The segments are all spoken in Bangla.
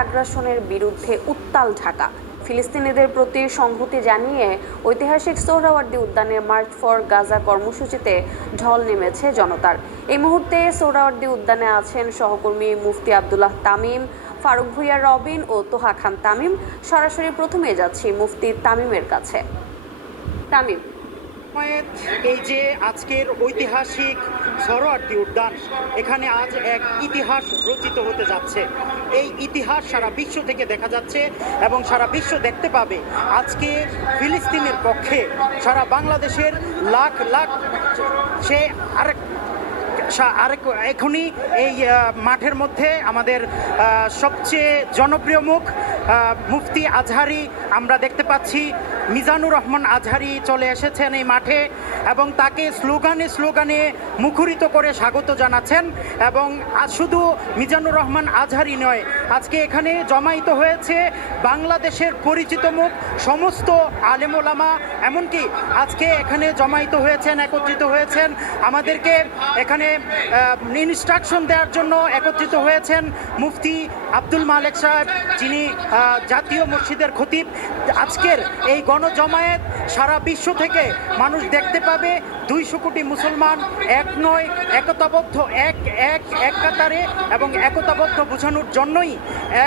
আগ্রাসনের বিরুদ্ধে উত্তাল ঢাকা। ফিলিস্তিনিদের প্রতি সংহতি জানিয়ে ঐতিহাসিক সোহরাওয়ার্দী উদ্যানে মার্চ ফর গাজা কর্মসূচিতে ঢল নেমেছে জনতার। এই মুহূর্তে সোহরাওয়ার্দী উদ্যানে আছেন সহকর্মী মুফতি আব্দুল্লাহ তামিম, ফারুক ভুঁইয়া রবিন ও তোহা খান তামিম। সরাসরি প্রথমে যাচ্ছি মুফতি তামিমের কাছে। তামিম, এই যে আজকের ঐতিহাসিক সোহরাওয়ার্দী উদ্যান, এখানে আজ এক ইতিহাস রচিত হতে যাচ্ছে। এই ইতিহাস সারা বিশ্ব থেকে দেখা যাচ্ছে এবং সারা বিশ্ব দেখতে পাবে। আজকে ফিলিস্তিনের পক্ষে সারা বাংলাদেশের লাখ লাখ সে আরেক এখনই এই মাঠের মধ্যে আমাদের সবচেয়ে জনপ্রিয় মুখ মুফতি আজহারি আমরা দেখতে পাচ্ছি। মিজানুর রহমান আজহারি চলে এসেছেন এই মাঠে এবং তাকে স্লোগানে স্লোগানে মুখরিত করে স্বাগত জানাচ্ছেন। এবং শুধু মিজানুর রহমান আজহারি নয়, আজকে এখানে জমায়েত হয়েছে বাংলাদেশের পরিচিত মুখ সমস্ত আলেম ওলামা, এমনকি আজকে এখানে জমায়েত হয়েছেন, একত্রিত হয়েছেন, আমাদেরকে এখানে ইনস্ট্রাকশন দেওয়ার জন্য একত্রিত হয়েছেন মুফতি আব্দুল মালেক সাহেব, যিনি জাতীয় মসজিদের খতিব। আজকের এই গণজমায়েত সারা বিশ্ব থেকে মানুষ দেখতে পাবে। 200 কোটি মুসলমান এক নয়, একতাবদ্ধ এক কাতারে এবং একতাবদ্ধ বোঝানোর জন্যই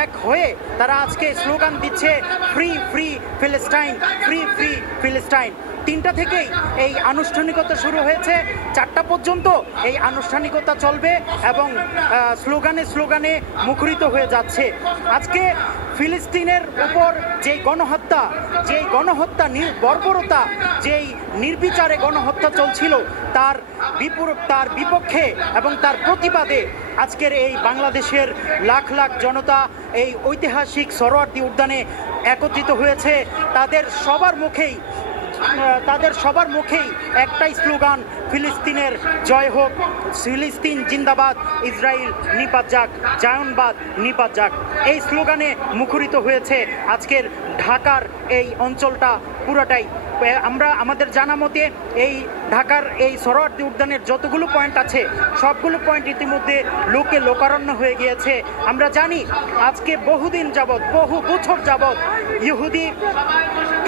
এক হয়ে তারা আজকে স্লোগান দিচ্ছে ফ্রি ফ্রি ফিলিস্তাইন, ফ্রি ফ্রি ফিলিস্তাইন। 3টা থেকেই এই আনুষ্ঠানিকতা শুরু হয়েছে, 4টা পর্যন্ত এই আনুষ্ঠানিকতা চলবে এবং স্লোগানে স্লোগানে মুখরিত হয়ে যাচ্ছে। আজকে ফিলিস্তিনের উপর যেই গণহত্যা, বর্বরতা, যেই নির্বিচারে গণহত্যা চলছিল তার বিপক্ষে এবং তার প্রতিবাদে আজকের এই বাংলাদেশের লাখ লাখ জনতা এই ঐতিহাসিক সোহরাওয়ার্দী উদ্যানে একত্রিত হয়েছে। তাদের সবার মুখেই একটাই স্লোগান, ফিলিস্তিনের জয় হোক, ফিলিস্তিন জিন্দাবাদ, ইসরায়েল নিপাত যাক, জায়নবাদ নিপাত যাক। এই স্লোগানে মুখরিত হয়েছে আজকের ঢাকার এই অঞ্চলটা পুরোটাই। আমাদের জানা মতে এই ঢাকার এই সোহরাওয়ার্দী উদ্যানের যতগুলো পয়েন্ট আছে সবগুলো পয়েন্ট ইতিমধ্যে লোকারণ্য হয়ে গিয়েছে। আমরা জানি আজকে বহুদিন যাবৎ, বহু বছর যাবৎ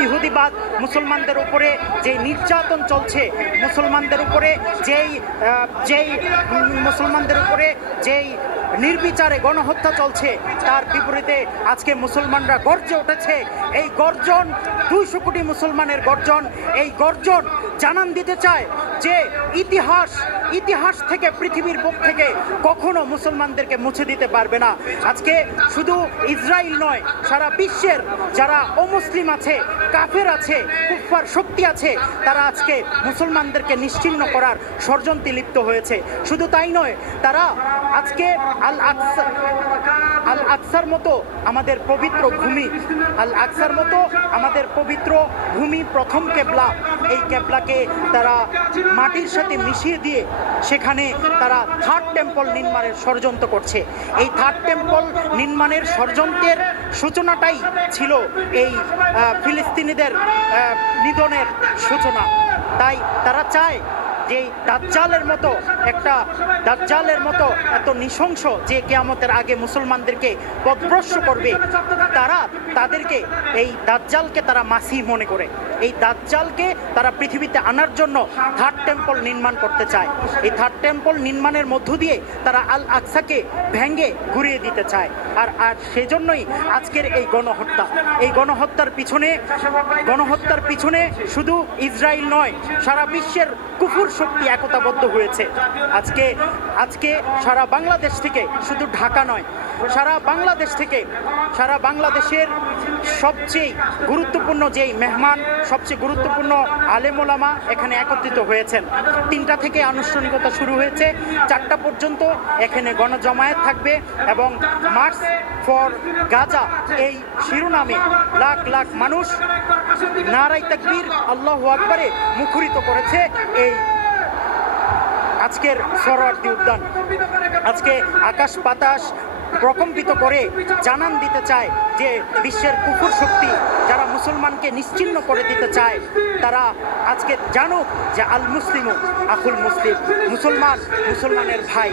ইহুদিবাদ মুসলমানদের উপরে যে নির্যাতন চলছে, মুসলমানদের উপরে যেই নির্বিচারে গণহত্যা চলছে, তার বিপরীতে আজকে মুসলমানরা গর্জে উঠেছে। এই গর্জন 200 কোটি মুসলমানের গর্জন। এই গর্জন জানান দিতে চায় যে ইতিহাস থেকে, পৃথিবীর বুক থেকে কখনো মুসলমানদেরকে মুছে দিতে পারবে না। আজকে শুধু ইসরায়েল নয়, সারা বিশ্বের যারা অমুসলিম আছে, কাফের আছে, কুফফার শক্তি আছে, তারা আজকে মুসলমানদেরকে নিশ্চিহ্ন করার ষড়যন্ত্রে লিপ্ত হয়েছে। শুধু তাই নয়, তারা আজকে আল আকসার মতো আমাদের পবিত্র ভূমি, প্রথম কেবলা, এই কেবলাকে তারা মাটির সাথে মিশিয়ে দিয়ে সেখানে তারা থার্ড টেম্পল নির্মাণের ষড়যন্ত্র করছে। এই থার্ড টেম্পল নির্মাণের ষড়যন্ত্রের সূচনাটাই ছিল এই ফিলিস্তিনিদের নিধনের সূচনা। তাই তারা চায় যে দাজ্জালের মতো এত নৃশংস যে কিয়ামতের আগে মুসলমানদেরকে পথভ্রষ্ট করবে, তাদেরকে এই দাজ্জালকে তারা মাসিহ মনে করে। এই দাজ্জালকে তারা পৃথিবীতে আনার জন্য থার্ড টেম্পল নির্মাণ করতে চায়। এই থার্ড টেম্পল নির্মাণের মধ্য দিয়ে তারা আল আকসাকে ভেঙে ঘুরিয়ে দিতে চায়। আর সেজন্যই আজকের এই গণহত্যা। এই গণহত্যার পিছনে শুধু ইসরায়েল নয়, সারা বিশ্বের কুফুর শক্তি একতাবদ্ধ হয়েছে। আজকে সারা বাংলাদেশ থেকে, শুধু ঢাকা নয়, সারা বাংলাদেশের সবচেয়ে গুরুত্বপূর্ণ যেই মেহমান, সবচেয়ে গুরুত্বপূর্ণ আলেম ওলামা এখানে একত্রিত হয়েছেন। 3টা থেকে আনুষ্ঠানিকতা শুরু হয়েছে, 4টা পর্যন্ত এখানে গণজমায়েত থাকবে এবং মার্চ ফর গাজা এই শিরোনামে লাখ লাখ মানুষ নারায়ে তাকবীর, আল্লাহু আকবারে মুখরিত করেছে এই আজকের সোহরাওয়ার্দী উদ্যান। আজকে আকাশ বাতাস প্রকম্পিত করে জানান দিতে চায় যে বিশ্বের কুকুর শক্তি যারা মুসলমানকে নিশ্চিহ্ন করে দিতে চায় তারা আজকে জানুক যে আল মুসলিমু আকুল মুসলিম, মুসলমান মুসলমানের ভাই।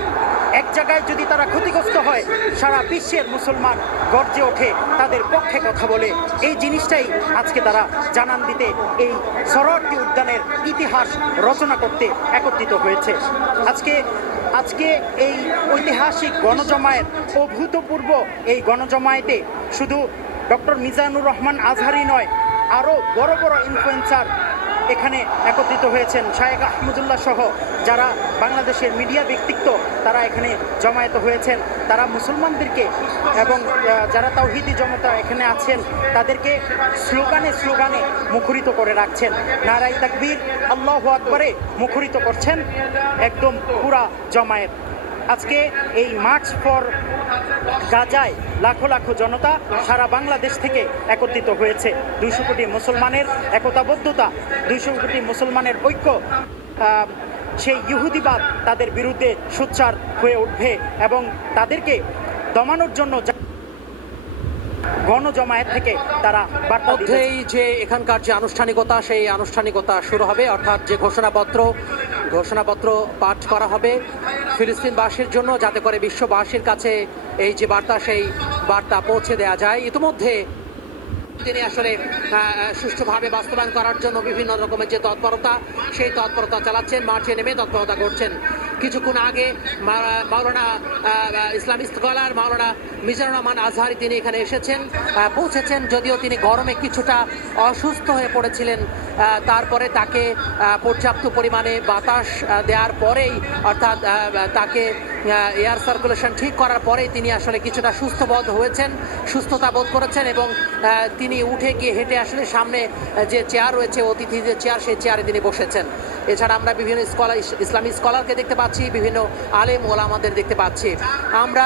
এক জায়গায় যদি তারা ক্ষতিগ্রস্ত হয় সারা বিশ্বের মুসলমান গর্জে ওঠে, তাদের পক্ষে কথা বলে। এই জিনিসটাই আজকে তারা জানান দিতে এই সোহরাওয়ার্দী উদ্যানের ইতিহাস রচনা করতে একত্রিত হয়েছে। আজকে এই ঐতিহাসিক গণজমায়েত, অভূতপূর্ব এই গণজমায়েতে শুধু ডক্টর মিজানুর রহমান আজহারি নয়, আরও বড় বড় ইনফ্লুয়েন্সার এখানে একত্রিত হয়েছেন। শায়েখ আহমদুল্লাহ সহ যারা বাংলাদেশের মিডিয়া ব্যক্তিত্ব তারা এখানে জমায়েত হয়েছেন। তারা মুসলমানদেরকে এবং যারা তাওহীদি জনতা এখানে আছেন তাদেরকে স্লোগানে স্লোগানে মুখরিত করে রাখছেন। নারাই তাকবীর, আল্লাহু আকবরে মুখরিত করছেন একদম পুরা জমায়েত। আজকে এই মার্চ ফর গাজায় লাখো লাখো জনতা সারা বাংলাদেশ থেকে একত্রিত হয়েছে। 200 কোটি মুসলমানের একতাবদ্ধতা, 200 কোটি মুসলমানের ঐক্য সেই ইহুদিবাদ তাদের বিরুদ্ধে সোচ্চার হয়ে উঠবে এবং তাদেরকে দমানোর জন্য গণজমায়েত থেকে তারা বার্তা দিয়েছে। মধ্যেই যে এখানকার যে আনুষ্ঠানিকতা, সেই আনুষ্ঠানিকতা শুরু হবে, অর্থাৎ যে ঘোষণাপত্র পাঠ করা হবে ফিলিস্তিনবাসীর জন্য, যাতে করে বিশ্ববাসীর কাছে এই যে বার্তা, সেই বার্তা পৌঁছে দেওয়া যায়। ইতিমধ্যে তিনি আসলে সুষ্ঠুভাবে বাস্তবায়ন করার জন্য বিভিন্ন রকমের যে তৎপরতা, সেই তৎপরতা চালাচ্ছেন, মাঠে নেমে তৎপরতা করছেন। কিছুক্ষণ আগে মাওলানা ইসলামী স্কলার মাওলানা মিজানুর রহমান আজহারি তিনি এখানে পৌঁছেছেন। যদিও তিনি গরমে কিছুটা অসুস্থ হয়ে পড়েছিলেন, তারপরে তাকে পর্যাপ্ত পরিমাণে বাতাস দেওয়ার পরেই, অর্থাৎ তাকে এয়ার সার্কুলেশন ঠিক করার পরেই তিনি আসলে কিছুটা সুস্থতা বোধ করেছেন এবং তিনি উঠে গিয়ে হেঁটে আসলে সামনে যে চেয়ার রয়েছে, অতিথি যে চেয়ার, সেই চেয়ারে তিনি বসেছেন। এছাড়া আমরা বিভিন্ন ইসলামী স্কলারকে দেখতে পাচ্ছি, বিভিন্ন আলেম ওলামাদের দেখতে পাচ্ছি। আমরা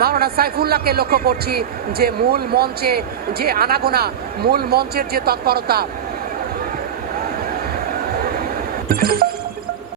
মাওলানা সাইফুল্লাহকে লক্ষ্য করছি যে মূল মঞ্চে যে আনাগোনা, মূল মঞ্চের যে তৎপরতা।